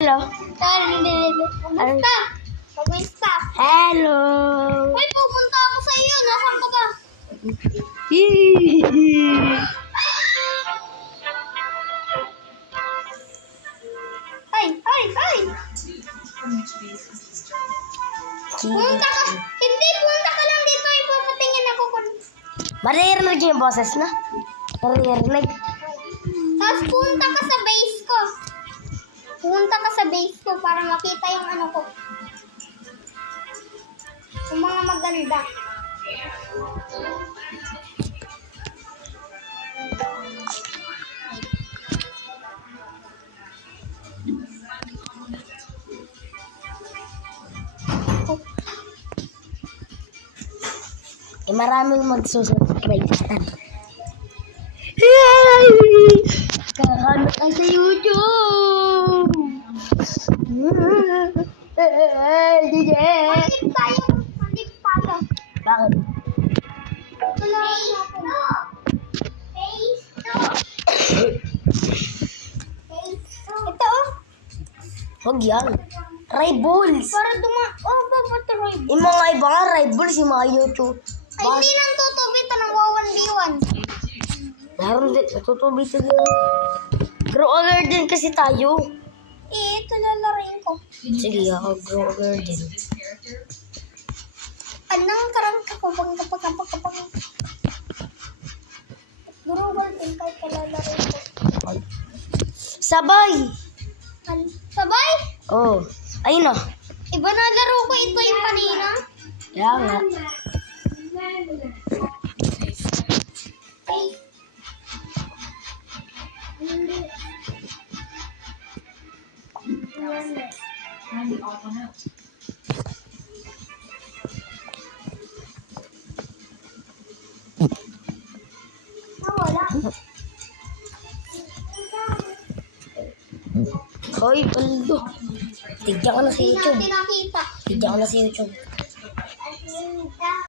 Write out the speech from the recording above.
Hello. Kumusta? Kumusta? Hello. Ay, pupunta ako sa iyo. Nasaan ka ba? Ay! Punta ka. Hindi, punta ka lang dito. Ipapatingin ako kung... Maririnig yung boses na? Maririnig. Tapos punta ka sa base ko. Punta ka sa base ko para makita yung ano ko. Yung mga maganda. Maraming magsusubscribe saan. Kahanap ka sa YouTube. DJ. Halip tayo. Halip tayo. Bakit? Ito oh. Huwag yan. Rivals. Para oh, ba't rivals? Yung mga iba nga rivals, yung mga YouTube. Ay, hindi nang tutubitan ng 1v1. Meron din, natutubig sa Grow a garden kasi tayo. Ito lalarin ko. Sige, ako grow a garden. Anong karang kapag. Durungan din kahit kalalarin ko. Sabay! Sabay? Oh, ayun na. Iba na laro ko ito yung kanina. Kaya nga. Ay. Wala. Hoy, paldo. Tignan ko na sa Hindi YouTube. natin nakita. Tignan ko na sa YouTube.